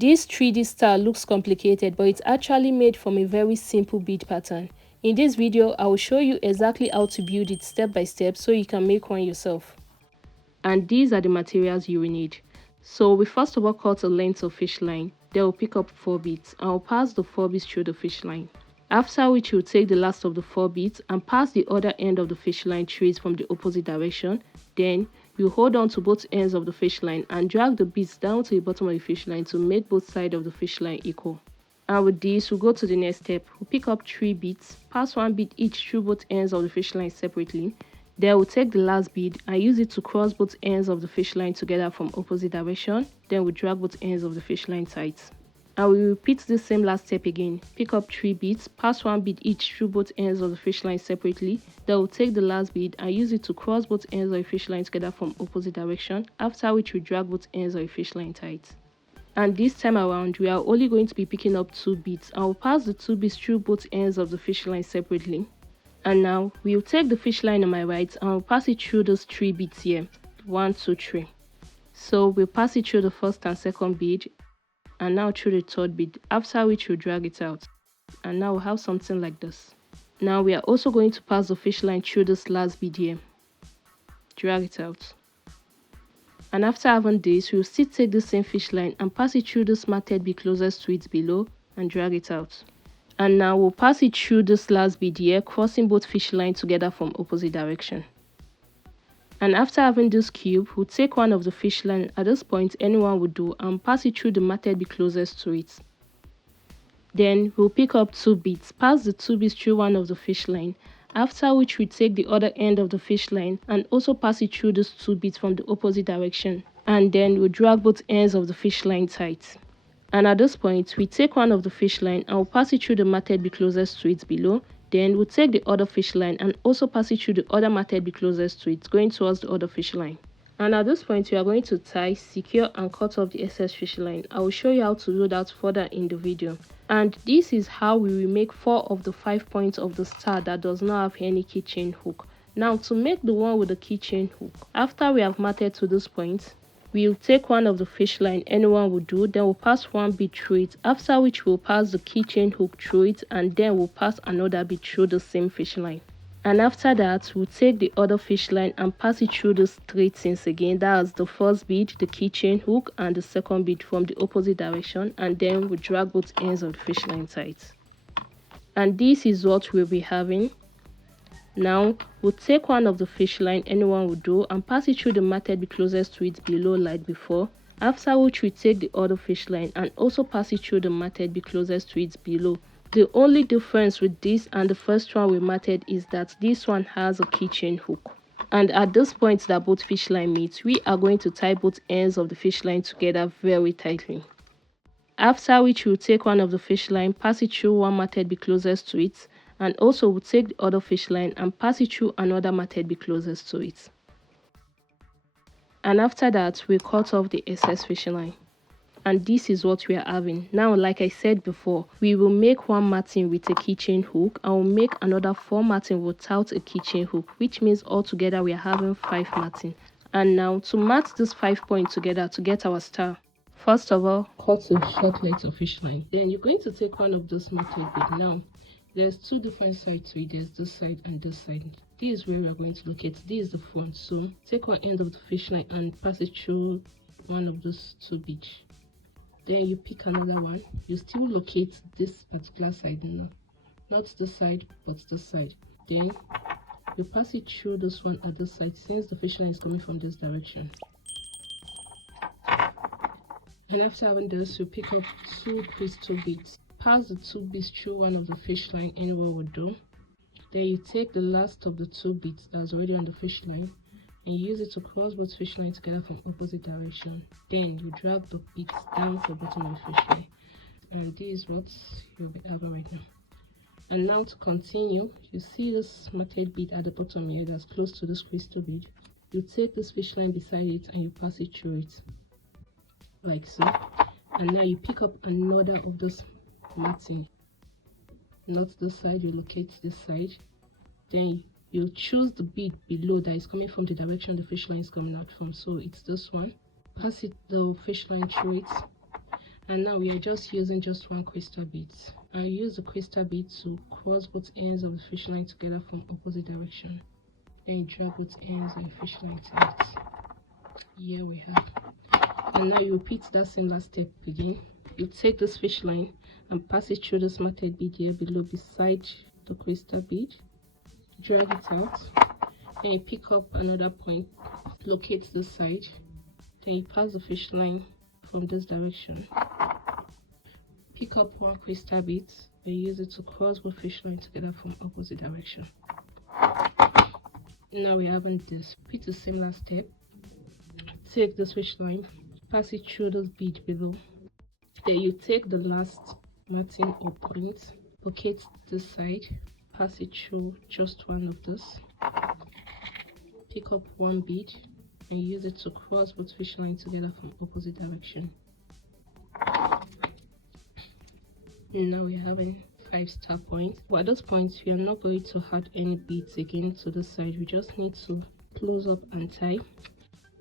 This 3D star looks complicated, but it's actually made from a very simple bead pattern. In this video, I will show you exactly how to build it step by step so you can make one yourself. And these are the materials you will need. So we first of all cut a length of fish line. Then we'll pick up 4 beads and we'll pass the 4 beads through the fish line. After which you'll take the last of the 4 beads and pass the other end of the fish line through it from the opposite direction. Then you hold on to both ends of the fish line and drag the beads down to the bottom of the fish line to make both sides of the fish line equal. And with this, we'll go to the next step. We'll pick up 3 beads, pass 1 bead each through both ends of the fish line separately. Then we'll take the last bead and use it to cross both ends of the fish line together from opposite direction. Then we'll drag both ends of the fish line tight. And we repeat the same last step again. Pick up 3 beads, pass 1 bead each through both ends of the fish line separately. Then we'll take the last bead and use it to cross both ends of the fish line together from opposite direction, after which we drag both ends of the fish line tight. And this time around, we are only going to be picking up 2 beads. I will pass the 2 beads through both ends of the fish line separately. And now we'll take the fish line on my right and we'll pass it through those 3 beads here. 1, 2, 3. So we'll pass it through the first and second bead, and now through the third bead, after which we'll drag it out. And now we'll have something like this. Now we are also going to pass the fish line through this last bead here. Drag it out. And after having this, we'll still take the same fish line and pass it through this matted bead closest to it below and drag it out. And now we'll pass it through this last bead here, crossing both fish lines together from opposite direction. And after having this cube, we'll take one of the fish line at this point, anyone would do, and pass it through the matted bead closest to it. Then we'll pick up 2 beads, pass the 2 beads through one of the fish line, after which we take the other end of the fish line and also pass it through these 2 beads from the opposite direction. And then we'll drag both ends of the fish line tight. And at this point, we take one of the fish line and we'll pass it through the matted bead closest to it below. Then we'll take the other fish line and also pass it through the other matted bead closest to it, going towards the other fish line. And at this point, we are going to tie, secure and cut off the excess fish line. I will show you how to do that further in the video. And this is how we will make 4 of the 5 points of the star that does not have any keychain hook. Now to make the one with the keychain hook, after we have matted to this point, we'll take one of the fish line anyone will do, then we'll pass 1 bead through it, after which we'll pass the keychain hook through it, and then we'll pass another bead through the same fish line. And after that, we'll take the other fish line and pass it through those 3 things again. That's the first bead, the keychain hook, and the second bead from the opposite direction, and then we'll drag both ends of the fish line tight. And this is what we'll be having. Now we'll take one of the fish line anyone will do and pass it through the matted bead closest to it below like before, after which we take the other fish line and also pass it through the matted bead closest to it below. The only difference with this and the first one we matted is that this one has a keychain hook. And at this point that both fish line meet, we are going to tie both ends of the fish line together very tightly. After which we'll take one of the fish line, pass it through one matted bead closest to it, and also we'll take the other fish line and pass it through another matted bead closest to it. And after that, we cut off the excess fish line. And this is what we are having. Now, like I said before, we will make 1 matting with a keychain hook and we'll make another 4 matting without a keychain hook, which means altogether we are having 5 matting. And now to mat this 5 points together to get our star, first of all, cut a short length of fish line. Then you're going to take one of those matted bead. Now there's 2 different sides to it. There's this side and this side. This is where we are going to locate. This is the front. So take one end of the fish line and pass it through one of those 2 beads. Then you pick another one. You still locate this particular side, not this side but this side. Then you pass it through this one at this side, since the fish line is coming from this direction. And after having this, you pick up 2 crystal beads. Pass the 2 beads through one of the fish line anyone would do. Then you take the last of the 2 beads that's already on the fish line and use it to cross both fish lines together from opposite direction. Then you drag the beads down to the bottom of the fish line. And this is what you'll be having right now. And now to continue, you see this matted bead at the bottom here that's close to this crystal bead. You take this fish line beside it and you pass it through it like so. And now you pick up another of this matting, not this side, you locate this side. Then you choose the bead below that is coming from the direction the fish line is coming out from. So it's this one. Pass it the fish line through it, And now we are just using just one crystal bead. I use the crystal bead to cross both ends of the fish line together from opposite direction. Then you drag both ends of the fish line tight. Here we have. And now you repeat that same last step again. You take this fish line and pass it through this matted bead here below beside the crystal bead. Drag it out. Then you pick up another point, locate this side. Then you pass the fish line from this direction. Pick up one crystal bead and use it to cross both fish line together from opposite direction. Now we're having this. Repeat the same last step. Take this fish line, pass it through this bead below. Then you take the last matting or point, locate this side, pass it through just one of this. Pick up one bead and use it to cross both fish line together from opposite direction. Now we're having 5-star points. But at this point, we are not going to add any beads again to the side. We just need to close up and tie.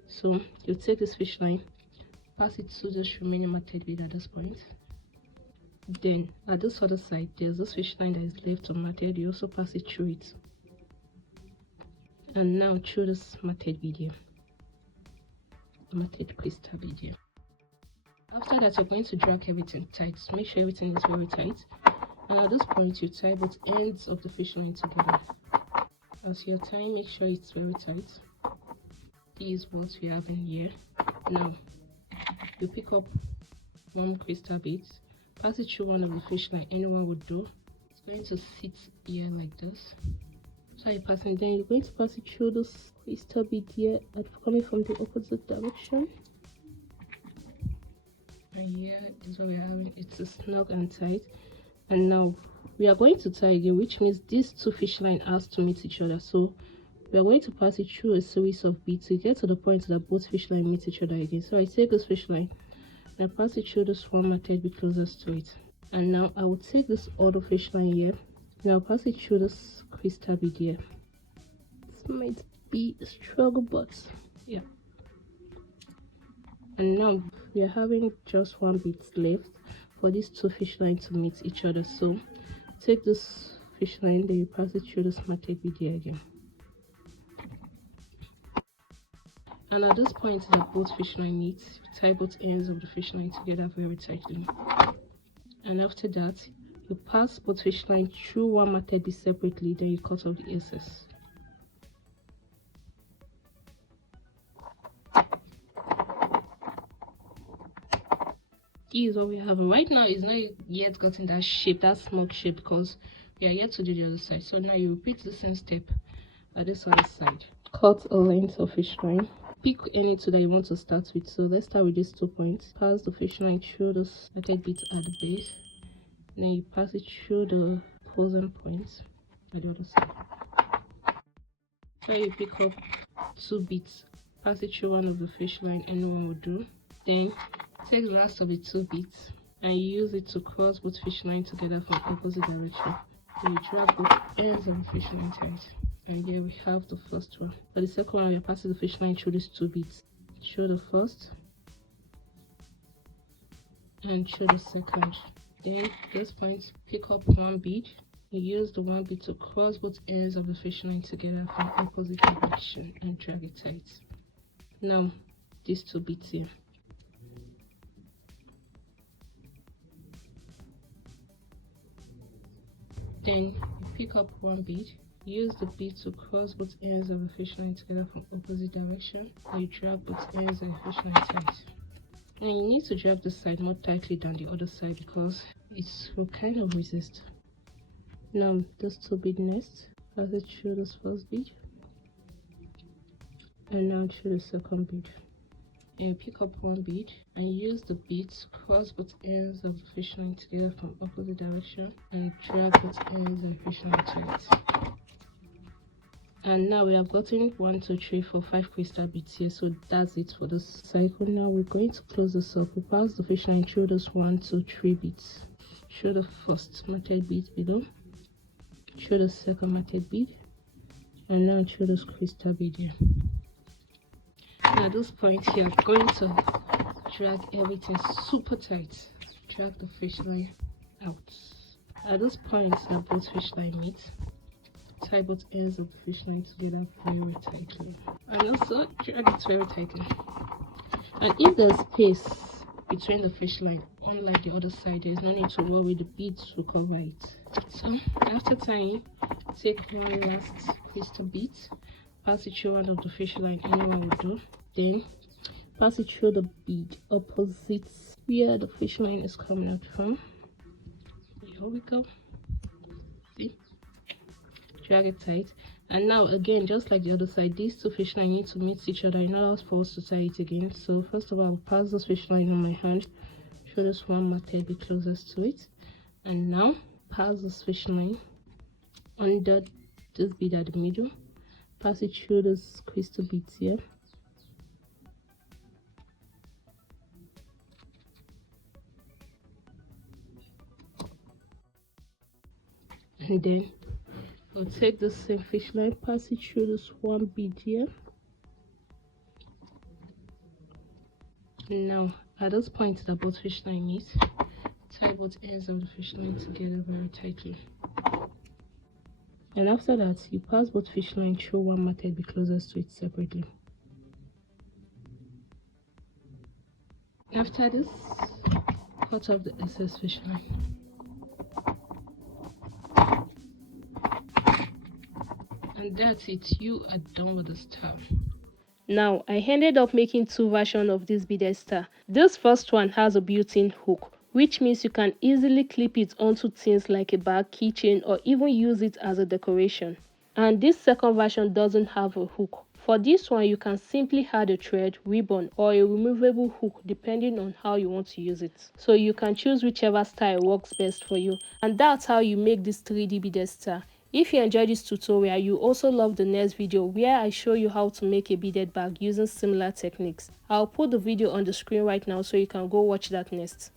So you take this fish line, pass it to this remaining matted bead at this point. Then at this other side, there's this fish line that is left unmatted. You also pass it through it. And now through this matted bead here, matted crystal bead here. After that, you're going to drag everything tight. Make sure everything is very tight. And at this point, you tie both ends of the fish line together. As you're tying, make sure it's very tight. This is what we have in here. Now, you pick up one crystal bead, pass it through one of the fish line. Anyone would do. It's going to sit here like this. So you're passing, then you're going to pass it through this crystal bead here, coming from the opposite direction. And here is what we're having. It's a snug and tight. And now we are going to tie again, which means these two fish line has to meet each other. So we are going to pass it through a series of beads to get to the point that both fish line meet each other again. So I take this fish line and I pass it through this one matted bead closest to it. And now I will take this other fish line here and I'll pass it through this crystal bead here. This might be a struggle, but yeah. And now we are having just one bead left for these two fish lines to meet each other. So take this fish line, then you pass it through this matted bead here again. And at this point that both fish line meet, tie both ends of the fish line together very tightly. And after that, you pass both fish line through one matted bead separately, then you cut off the excess. Is what we have right now. Is not yet gotten that shape, that smoke shape, because we are yet to do the other side. So now you repeat the same step at this other side. Cut a length of fish line. Pick any two that you want to start with. So let's start with these 2 points. Pass the fish line through this matted bit at the base. And then you pass it through the opposing points at the other side. So you pick up 2 bits, pass it through one of the fish line, anyone will do. Then take the last of the 2 bits and use it to cross both fish line together from opposite direction. Then you drag both ends of the fish line tight. And here we have the first one. For the second one, we are passing the fish line through these 2 bits. Through the first and through the second. Then at this point, pick up one bead. You use the one bead to cross both ends of the fish line together from opposite direction and drag it tight. Now, these 2 beads here. Then you pick up one bead, use the bead to cross both ends of the fish line together from opposite direction. You drag both ends of the fish line tight. And you need to drag this side more tightly than the other side because it will kind of resist. Now those 2 bead next, pass it through this first bead and now through the second bead. And you pick up one bead and use the bead to cross both ends of the fish line together from opposite direction and drag both ends of the fish line tight. And now we have gotten 1 2 3 4 5 crystal beads here, so that's it for this cycle. Now we're going to close this up. We pass the fish line through this 1 2 3 beads, through the first matted bead below, through the second matted bead, and now through this crystal bead here. At this point here, I'm going to drag everything super tight drag the fish line out. At this point that both fish line meet, tie both ends of the fish line together very tightly, and also drag it very tightly. And if there's space between the fish line, unlike the other side, there's no need to worry, the beads will cover it. So after tying, take one last crystal bead, pass it through one of the fish line, anyone will do. Then pass it through the bead opposite where the fish line is coming out from. Here we go. See, drag it tight. And now again, just like the other side, these two fish lines need to meet each other in order for us to tie it again. So first of all, I'll pass this fish line on my hand, show this one method be closest to it, and now pass this fish line under this bead at the middle, pass it through this crystal beads here, and then I'll take the same fish line, pass it through this one bead here. Now at this point that both fish line meet, tie both ends of the fish line together very tightly. And after that, you pass both fish line through one method be closest to it separately. After this, cut off the excess fish line. And that's it, you are done with the star. Now I ended up making two versions of this beaded star. This first one has a built-in hook, which means you can easily clip it onto things like a bag, keychain, or even use it as a decoration. And this second version doesn't have a hook. For this one, you can simply add a thread, ribbon, or a removable hook depending on how you want to use it. So you can choose whichever style works best for you. And that's how you make this 3D beaded star. If you enjoyed this tutorial, you also love the next video where I show you how to make a beaded bag using similar techniques. I'll put the video on the screen right now so you can go watch that next.